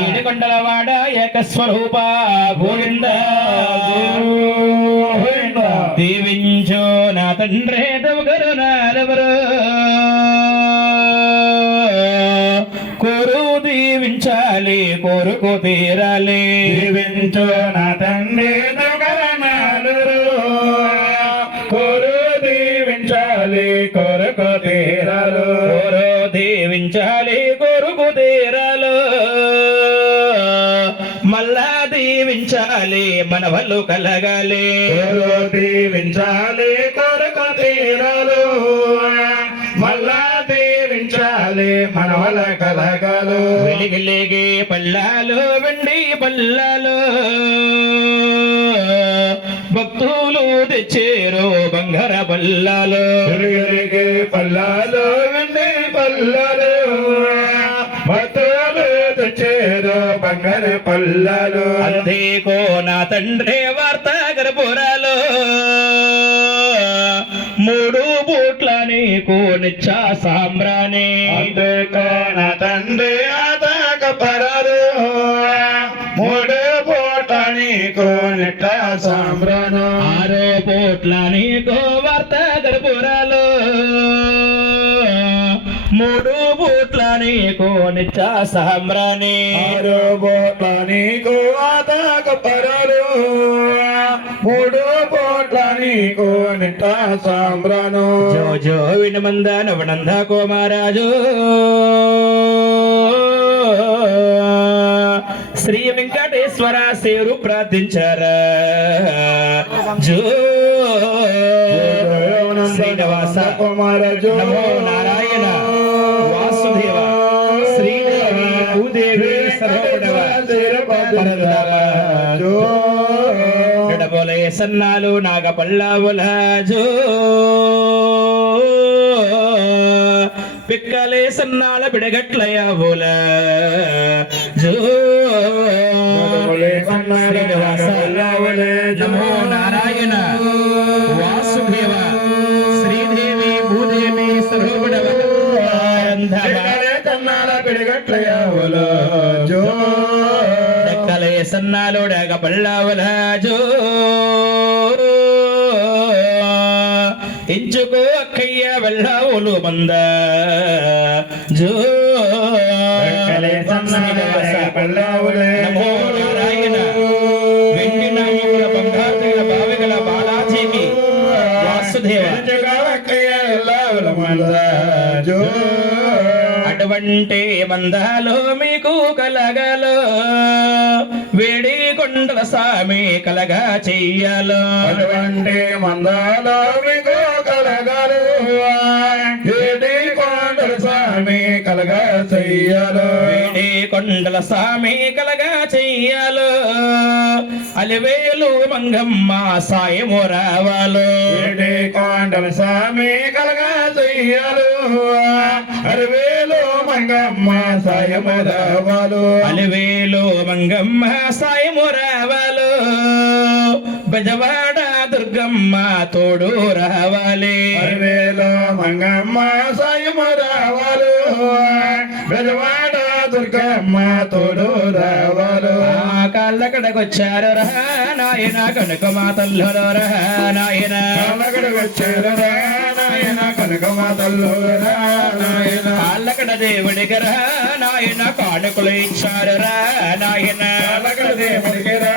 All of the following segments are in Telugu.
ఏడుకొండలవాడ ఏకస్వరూప గోవింద దీవించో నా తండ్రే దవగరు నారెవరు కోరు దీవించాలి కోరుకు తీరాలి దీవించో నా తండ్రి దవగరు నారెవరు కోరు దీవించాలి కోరుకు తీరాలు కోరు దీవించాలి కోరుకు తీరాలు మళ్ళా దీవించాలి మన వాళ్ళు కలగాలి కోరు దీవించాలి కోరుకు తీరాలు మళ్ళా దీవించాలి మన వల్ల కలగాలు వెలిగిలిగి పల్లాలు వెండి పల్లాలు భక్తులు తెచ్చేరు బంగార పల్లాలు వెలిగిలిగి పల్లాలు వెండి పల్లాలు భక్తులు తెచ్చేరు బంగారు పల్లాలు అంతేకో నా తండ్రి వార్త గర్భురాలు మూడు బూట్ల నీకు నిచ్చా సాంబ్రాణి అంతేకో నా తండ్రి ఆతక పరారు మూడు పూట నీకు నిట్ట సాంబ్రాను ఆరో పూట్ల నీకు వార్త గర్భురాలు మూడు బూట్ల నీకు నిచ్చా సాంబ్రాణి ఆరు పూట నీకు ఆతక పరారు మూడు పూట నీకు నిట్ట సాంబ్రాను జో జో వినమంద నవనంద కుమారాజు శ్రీ వెంకటేశ్వర సేరు ప్రార్థించారా జో శ్రీనివాస కుమారజు నమో నారాయణ వాసుదేవ శ్రీదేవి భూదేవి సర్వోడవ ఎడబోలే సన్నాలు నాగపల్లావుల జో పిక్కలే సన్నాల బిడగట్లయావుల జో శ్రీనివాస నమో నారాయణ వాసుదేవ శ్రీదేవి భూదేవి సర్వోడవ డెక్కలే సన్నాలు డగ పల్లావుల జో ఎంచుకో అక్కయ్య వెళ్ళావులు మంద జో నమో నారాయణ వెండి నాయకుల బంగారుల బావిగల బాలాజీకి వాసుదేవ అటువంటి మందాలో మీకు కలగలో వేడి కొండల సామి కలగా చెయ్యాలో అటువంటి మందాలో మీకు కలగాలు వేడి కొండల స్వామి కలగా చెయ్యాలో వేడి కొండల సామి కలగా చెయ్యాలో అలివేలు మంగమ్మ సాయము రావాలో వేడి కొండల స్వామి కలగా చెయ్యాలు అరవేలు మంగమ్మ సాయము రావాలు అలివేలు మంగమ్మ సాయము రావాలో బెజవాడ దుర్గమ్మ తోడు రావాలి అరవేలు మంగమ్మ సాయము రావాలు బెజవాడ దుర్గమ్మ తోడు రావాలు కాళ్ళకడకొచ్చారు రా నాయన కనుక మాతల్లో రా నాయన కాళ్ళకడకొచ్చారు రా నాయన కనుక మాతల్లో రా నాయన కాళ్ళకడ దేవుడికి రా నాయన కానుకలు ఇచ్చారు రా నాయన కాళ్ళకడ దేవుడికి రా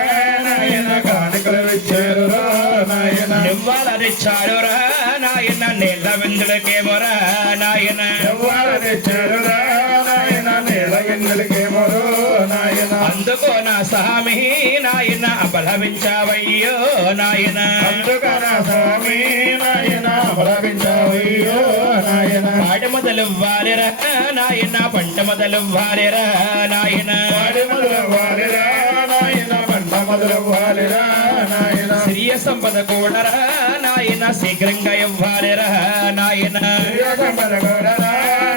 నాయన కానుకలు ఇచ్చారు రా నాయన నివ్వాలనిచ్చారు రా నాయన నీళ్ళ విందులకేమో రా నాయన నివ్వాలనిచ్చారు రా నాయన నీళ్ళ విందులకేమో నాయన అందుకో నా స్వామి నాయన అబలవించావయ్యో నాయన అందుకో నా స్వామి నాయన అబలవించావయ్యో నాయన పాడి మొదలువ్వాలి రా నాయన పంట మొదలువ్వాలి రా నాయన పాడి మొదలువ్వాలి రా నాయన పంట మొదలువ్వాలి రా నాయన శ్రీయ సంపద కూడా రా నాయన శీఘ్రంగా ఇవ్వాలి రా నాయన శ్రీయ సంపద కూడా రా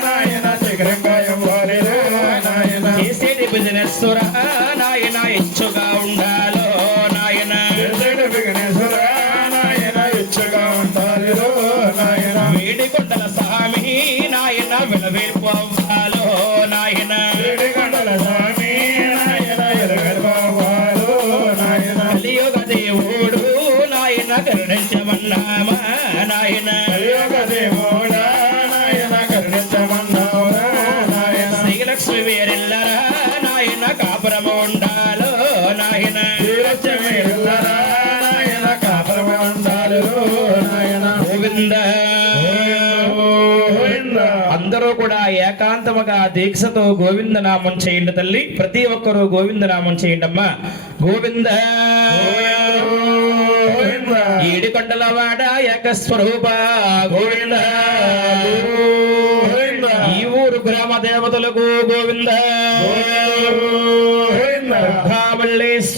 నాయన శీఘ్రంగా ఇవ్వాలి రా నాయన చేసేది బిజినెస్ రా నాయన ఇచ్చుగా ఉండాలో నాయన చేసేది బిజినెస్ రా నాయన ఇచ్చుగా ఉండాలి రో నాయన వేడి కొండల స్వామి నాయన విలవేల్పు అవ్వాలో నాయన వేడి కొండల స్వామి కరుణించమన్నామా నాయన కలియుగ దేవుడా నాయన కరుణించమన్నావురా నాయన శ్రీలక్ష్మి వీరెల్లరా నాయన కాపురము ఉండాలో నాయన శ్రీలక్ష్మి ఎల్లరా నాయన కాపురమే ఉండాలి నాయన గోవింద గోవింద అందరూ కూడా ఏకాంతముగా దీక్షతో గోవింద నామం చేయండి తల్లి ప్రతి ఒక్కరూ గోవింద నామం చేయండి అమ్మా గోవింద గోవింద ఏడుకొండల వాడ ఏకస్వరూప గోవింద గోవింద ఈ ఊరు గ్రామ దేవతలకు గోవింద గోవింద మల్లేశ్వర